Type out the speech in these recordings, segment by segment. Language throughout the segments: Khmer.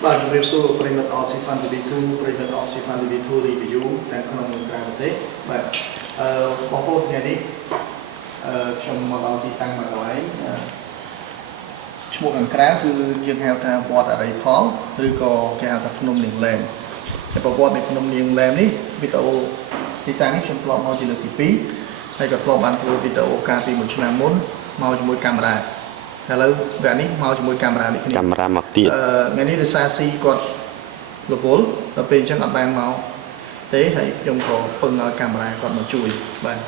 បាទជំរាបសួរប្រិយមិត្ត RC Fan TV2 ប្រិយមិត្ត RC Fan TV2 review ទាំងក្នុងនិងក្រៅប្រទេសបាទបងប្អូនថ្ងៃនេះខ្ញុំមកដល់ទីតាំងមួយកន្លែងឈ្មោះខាងក្រៅគឺយើងហៅថាវត្តអរិយផលឬក៏គេហៅថាភ្នំនាងលែនតែប្រវត្តិនៃភ្នំនាងលែននេះវីដេអូទីតាំងនេះខ្ញុំធ្លាប់មកជាលើកទី2ហើយក៏ធ្លាប់បានធ្វើវីដេអូកាលពី1ឆ្នាំមុនមកជាមួយកាមេរ៉ាឥឡូវវគ្គនេះមកជាមួយកាមេរ៉ានេះគ្នាកាមេរ៉ាមកទៀតថ្ងៃនេះដោយសារស៊ីគាត់រវល់ដល់ពេលអញ្ចឹងអត់បានមកទេហើយខ្ញុំក៏ពឹងឲ្យកាមេរ៉ាគាត់មកជួយបាទ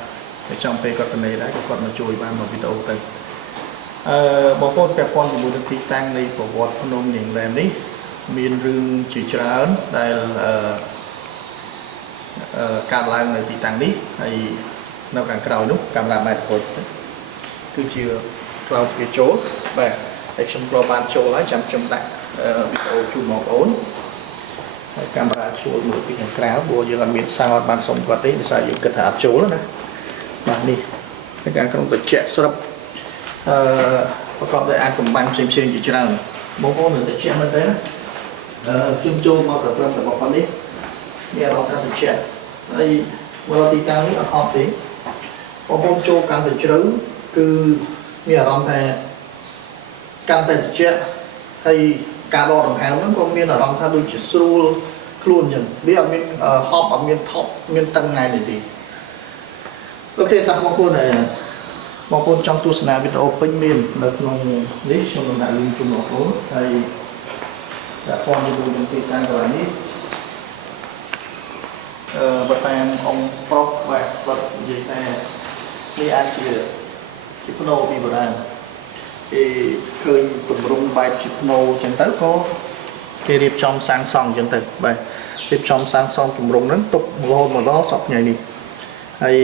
តែចំពេលគាត់ទៅនេះដែរក៏គាត់មកជួយបានមកវីដេអូទៅបងប្អូនពាក់ព័ន្ធជាមួយនឹងទីតាំងនៃប្រវត្តិភ្នំនាងលែននេះមានរឿងជាច្រើនដែលកើតឡើងនៅទីតាំងនេះហើយនៅខាងក្រោយនោះកាមេរ៉ាម៉ែត្រពុតគឺជាក្រោយវាចូលបាទហើយខ្ញុំក៏បានចូលហើយចាំខ្ញុំដាក់វីដេអូជូនបងប្អូនហើយកាមេរ៉ាជួយមើលពីខាងក្រៅព្រោះយើងអត់មានសោតបានសុំគាត់ទេដោយសារយើងគិតថាអត់ចូលណាបាទនេះនៅខាងក្នុងត្រជាក់ស្រាប់ប្រកបដោយអាចកំបាំងផ្សេងៗជាច្រើនបងប្អូននៅត្រជាក់មើលទៅណាខ្ញុំចូលមកប្រព្រឹត្តរបស់គាត់នេះមានអារម្មណ៍ថាត្រជាក់ហើយមកទីតាំងនេះអត់ហត់ទេបងប្អូនចូលកាន់តែជ្រៅគឺមានអារម្មណ៍ថាកាន់តែត្រជាក់ហើយការដកដង្ហើមហ្នឹងក៏មានអារម្មណ៍ថាដូចជាស្រួលខ្លួនអញ្ចឹងវាអត់មានហប់អត់មានថប់មានតឹងថ្ងៃនេះទេអូខេតោះបងប្អូនចង់ទស្សនាវីដេអូពេញមាននៅក្នុងនេះខ្ញុំនឹងដាក់លីងជូនបងប្អូនហើយដាក់ព័ត៌មានមួយទីតាំងកន្លែងនេះបើតាមអង្គប្រុសបាទគាត់និយាយថានេះអាចជាភ្នោពីបុរាណគេឃើញទម្រង់បែបជាភ្នោអញ្ចឹងទៅក៏គេរៀបចំសាងសង់អញ្ចឹងទៅបាទរៀបចំសាងសង់ទម្រង់ហ្នឹងទុករហូតមកដល់សប្តាហ៍ថ្ងៃនេះហើយ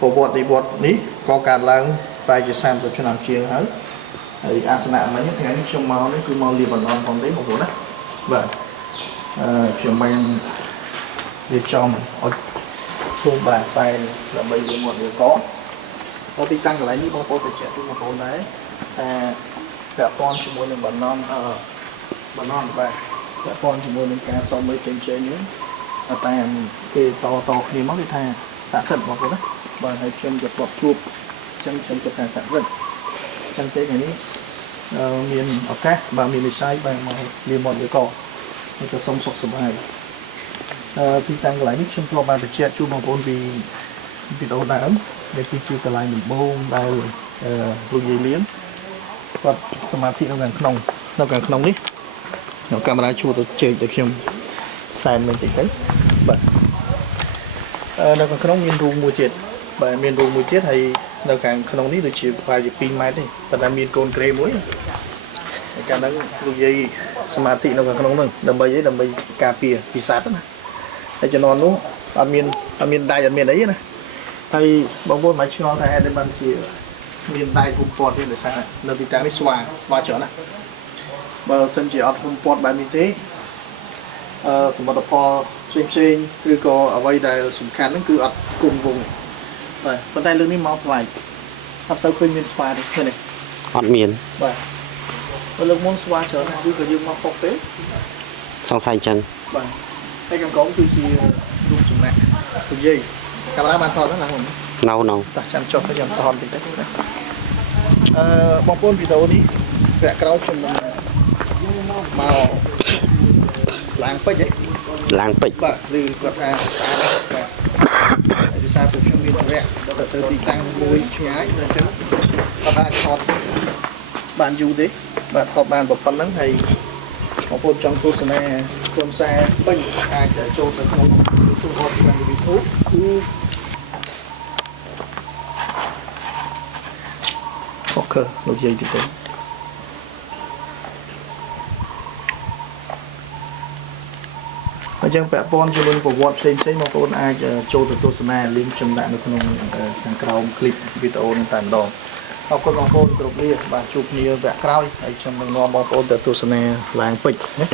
ប្រវត្តិនៃវត្តនេះក៏កើតឡើងតែជា30ឆ្នាំជាងហើយអាសនៈមិញថ្ងៃនេះខ្ញុំមកនេះគឺមកលីបាណុនផងទេបងប្អូនណាបាទខ្ញុំបានរៀបចំឲ្យធំបាទសែនដើម្បីវាមាត់វាកដល់ទីតាំងកន្លែងនេះបងប្អូនទៅជែកទូបងប្អូនដែរថាពាក់ព័ន្ធជាមួយនឹងបាណុនបាទពាក់ព័ន្ធជាមួយនឹងការសុំមើលចេញនេះតាមគេតគ្នាមកគេថាស័ក្តិសិទ្ធិបងប្អូនណាបាទហើយខ្ញុំក៏ធ្លាប់ជួបអញ្ចឹងខ្ញុំគិតថាស័ក្តិសិទ្ធិអញ្ចឹងទេថ្ងៃនេះមានឱកាសបាទមានវិស័យបាទមកលាមាត់វាកហើយក៏សូមសុខសប្បាយទីតាំងកន្លែងនេះខ្ញុំធ្លាប់បានបញ្ជាក់ជូនបងប្អូនពីវីដេអូដើមដែលគឺជាកន្លែងដំបូងដែលលោកយាយលៀងគាត់សមាធិនៅខាងក្នុងនេះកាមេរ៉ាជួទៅជែកទៅខ្ញុំសែនមិនតិចទៅបាទនៅខាងក្នុងមានរូងមួយទៀតបាទមានរូងមួយទៀតហើយនៅខាងក្នុងនេះដូចជាប្រហែលជា2ម៉ែត្រទេប៉ុន្តែមានកូនក្រេមួយហើយកាលហ្នឹងលោកយាយសមាធិនៅខាងក្នុងហ្នឹងដើម្បីការពារពីសត្វណាហើយជំនាន់នោះអត់មានដៃអត់មានអីណាហើយបងប្អូនមិនឆ្ងល់ថាហេតុអីបានជាមានដៃពុំពាត់ទេដោយសារនៅទីតាំងនេះស្វាច្រើនណាបើសិនជាអត់ពុំពាត់បែបនេះទេសមិទ្ធផលផ្សេងឬក៏អ្វីដែលសំខាន់ហ្នឹងគឺអត់គុំវងបាទប៉ុន្តែលើកនេះមកថ្លៃអត់សូវឃើញមានស្វាទេឃើញទេអត់មានបាទបើលើកមុនស្វាច្រើនណាស់គឺក៏យើងមកខុសពេលសង្ស័យចឹងបាទហើយខាងកងគឺជារូបសំណាក់និយាយកាមេរ៉ាបានថតហ្នឹងណានៅតាចាំចុះទៅចាំថតតិចទៅបងប្អូនវីដេអូនេះវគ្គក្រោយខ្ញុំមកឡើងពេជ្របាទឬគាត់ថាស្អាតបាទហើយដោយសារពួកខ្ញុំមានរយៈទៅទីតាំងមួយឆ្ងាយអញ្ចឹងអត់អាចថតបានយូរទេបាទថតបានប៉ុណ្ណឹងហើយបងប្អូនចង់ទស្សនាក្រុមសារពេញអាចចូលទៅក្នុងទូរទស្សន៍បានវីដេអូគឺអូខេលោកយាយទីទៅអញ្ចឹងពាក់ព័ន្ធជាមួយប្រវត្តិផ្សេងបងប្អូនអាចចូលទៅទស្សនាលីងខ្ញុំដាក់នៅក្នុងខាងក្រោមคลิปវីដេអូនេះតែម្ដងអរគុណបងប្អូនគ្រប់គ្នាបាទជួបគ្នាវគ្គក្រោយហើយខ្ញុំនឹងនាំបងប្អូនទៅទស្សនាឡើងពេជ្រណា